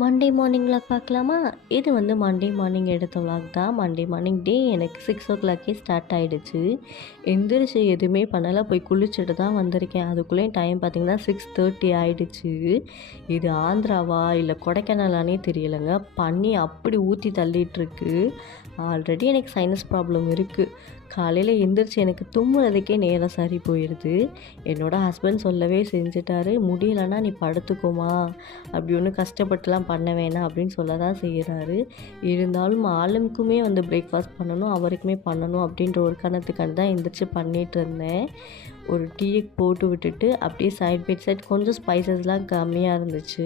Monday morning vlog பார்க்கலாமா? இது வந்து மண்டே மார்னிங் எடுத்த விளாக் தான். மண்டே மார்னிங் டே எனக்கு 6:00 ஸ்டார்ட் ஆகிடுச்சு. எந்திரிச்சு எதுவுமே பண்ணலை, போய் குளிச்சுட்டு தான் வந்திருக்கேன். அதுக்குள்ளேயும் டைம் பார்த்திங்கன்னா 6:30 ஆகிடுச்சு. இது ஆந்திராவா இல்லை கொடைக்கானலானே தெரியலைங்க. பனி அப்படி ஊற்றி தள்ளிகிட்ருக்கு. ஆல்ரெடி எனக்கு சைனஸ் ப்ராப்ளம் இருக்குது. காலையில் எந்திரிச்சு எனக்கு தும்முறதுக்கே நேரம் சரி போயிடுது. என்னோடய ஹஸ்பண்ட் சொல்லவே செஞ்சுட்டாரு, முடியலைன்னா நீ படுத்துக்கோமா, அப்படி ஒன்றும் கஷ்டப்பட்டுலாம் பண்ண வேணாம் அப்படின்னு சொல்ல தான் செய்கிறாரு. இருந்தாலும் ஆளுக்குமே வந்து பிரேக்ஃபாஸ்ட் பண்ணணும், அவருக்குமே பண்ணணும் அப்படின்ற ஒரு காரணத்துக்காண்டி தான் எந்திரிச்சு பண்ணிகிட்டு இருந்தேன். ஒரு டீயை போட்டு விட்டுட்டு அப்படியே சைட் பை சைட் கொஞ்சம் ஸ்பைசஸ்லாம் கம்மியாக இருந்துச்சு,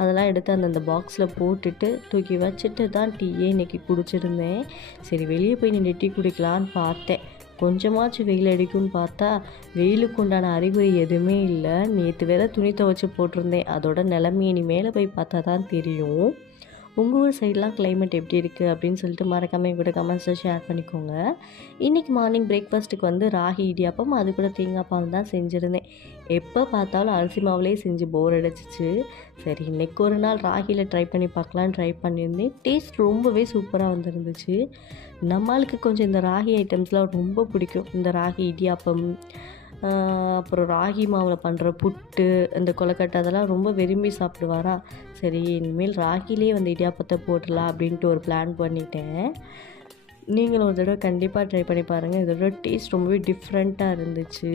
அதெல்லாம் எடுத்து அந்தந்த பாக்ஸில் போட்டுட்டு தூக்கி வச்சுட்டு தான் டீயே இன்றைக்கி குடிச்சிருந்தேன். சரி வெளியே போய் நின்று டீ குடிக்கலான்னு பார்த்தேன். கொஞ்சமாச்சும் வெயில் அடிக்கும்னு பார்த்தா வெயிலுக்கு உண்டான அறிகுறி எதுவுமே இல்லை. நேற்று வேற துணி துவைச்சி போட்டிருந்தேன், அதோட நிலைமையை இனி மேலே போய் பார்த்தா தான் தெரியும். உங்கள் ஊர் சைட்லாம் கிளைமேட் எப்படி இருக்குது அப்படின்னு சொல்லிட்டு மறக்காமல் என் கூட கமெண்ட்ஸில் ஷேர் பண்ணிக்கோங்க. இன்றைக்கி மார்னிங் பிரேக்ஃபாஸ்ட்டுக்கு வந்து ராகி இடியாப்பம், அது கூட தேங்காய் பால் தான் செஞ்சுருந்தேன். எப்போ பார்த்தாலும் அரிசி மாவுலேயே செஞ்சு போர் அடிச்சிச்சு. சரி இன்றைக்கி ஒரு நாள் ராகியில் ட்ரை பண்ணி பார்க்கலான்னு ட்ரை பண்ணியிருந்தேன். டேஸ்ட் ரொம்பவே சூப்பராக வந்துருந்துச்சு. நம்மளுக்கு கொஞ்சம் இந்த ராகி ஐட்டம்ஸ்லாம் ரொம்ப பிடிக்கும். இந்த ராகி இடியாப்பம், அப்புறம் ராகி மாவில் பண்ணுற புட்டு, இந்த கொலக்கட்டை அதெல்லாம் ரொம்ப விரும்பி சாப்பிடுவாரா. சரி இனிமேல் ராகிலே வந்து இடியாப்பத்தை போட்டுடலாம் அப்படின்ட்டு ஒரு பிளான் பண்ணிட்டேன். நீங்களும் ஒரு தடவை கண்டிப்பாக ட்ரை பண்ணி பாருங்கள். இதோட டேஸ்ட் ரொம்பவே டிஃப்ரெண்ட்டாக இருந்துச்சு.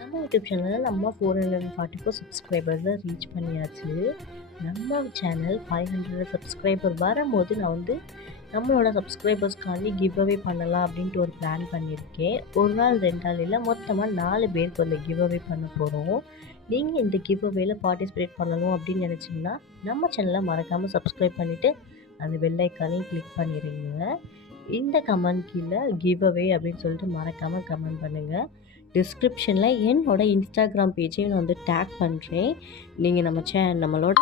நம்ம யூடியூப் சேனலில் நம்ம 444 சப்ஸ்கிரைபர்ஸை ரீச் பண்ணியாச்சு. நம்ம சேனல் 500 சப்ஸ்கிரைபர் வரும்போது நான் வந்து நம்மளோட சப்ஸ்கிரைபர்ஸ்க்காண்டி கிவ் அவே பண்ணலாம் அப்படின்ட்டு ஒரு பிளான் பண்ணியிருக்கேன். ஒரு நாள் 2 நாள் இல்லை, மொத்தமாக 4 பேருக்கு வந்து கிவ் அவே பண்ண போகிறோம். நீங்கள் இந்த கிவ் அவேல பார்ட்டிசிபேட் பண்ணணும் அப்படின்னு நினச்சிங்கன்னா நம்ம சேனலை மறக்காமல் சப்ஸ்கிரைப் பண்ணிவிட்டு அந்த பெல் ஐக்கானையும் கிளிக் பண்ணிடுங்க. இந்த கமெண்ட் கீழே கிவ் அவே அப்படின்னு சொல்லிட்டு மறக்காமல் கமெண்ட் பண்ணுங்கள். டிஸ்கிரிப்ஷனில் என்னோட இன்ஸ்டாகிராம் பேஜையும் நான் வந்து டேக் பண்ணுறேன். நீங்கள் நம்மளோட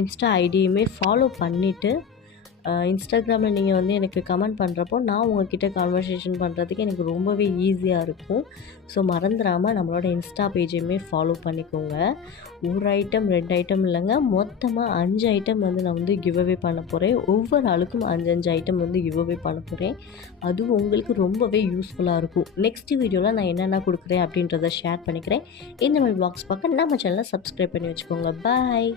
இன்ஸ்டா ஐடியுமே ஃபாலோ பண்ணிவிட்டு இன்ஸ்டாகிராமில் நீங்கள் வந்து எனக்கு கமெண்ட் பண்ணுறப்போ நான் உங்கள்கிட்ட கான்வர்சேஷன் பண்ணுறதுக்கு எனக்கு ரொம்பவே ஈஸியாக இருக்கும். ஸோ மறந்துடாமல் நம்மளோட இன்ஸ்டா பேஜையுமே ஃபாலோ பண்ணிக்கோங்க. ஒரு ஐட்டம் 2 ஐட்டம் இல்லைங்க, மொத்தமாக 5 ஐட்டம் வந்து நான் வந்து கிவ் அவே பண்ண போகிறேன். ஒவ்வொரு ஆளுக்கும் 5 ஐட்டம் வந்து கிவ் அவே பண்ண போகிறேன். அதுவும் உங்களுக்கு ரொம்பவே யூஸ்ஃபுல்லாக இருக்கும். நெக்ஸ்ட் வீடியோவில் நான் என்னென்ன கொடுக்குறேன் அப்படின்றத ஷேர் பண்ணிக்கிறேன். இந்த மாதிரி வ்ளாக்ஸ் பார்க்க நம்ம சேனலை சப்ஸ்கிரைப் பண்ணி வச்சுக்கோங்க. பாய்.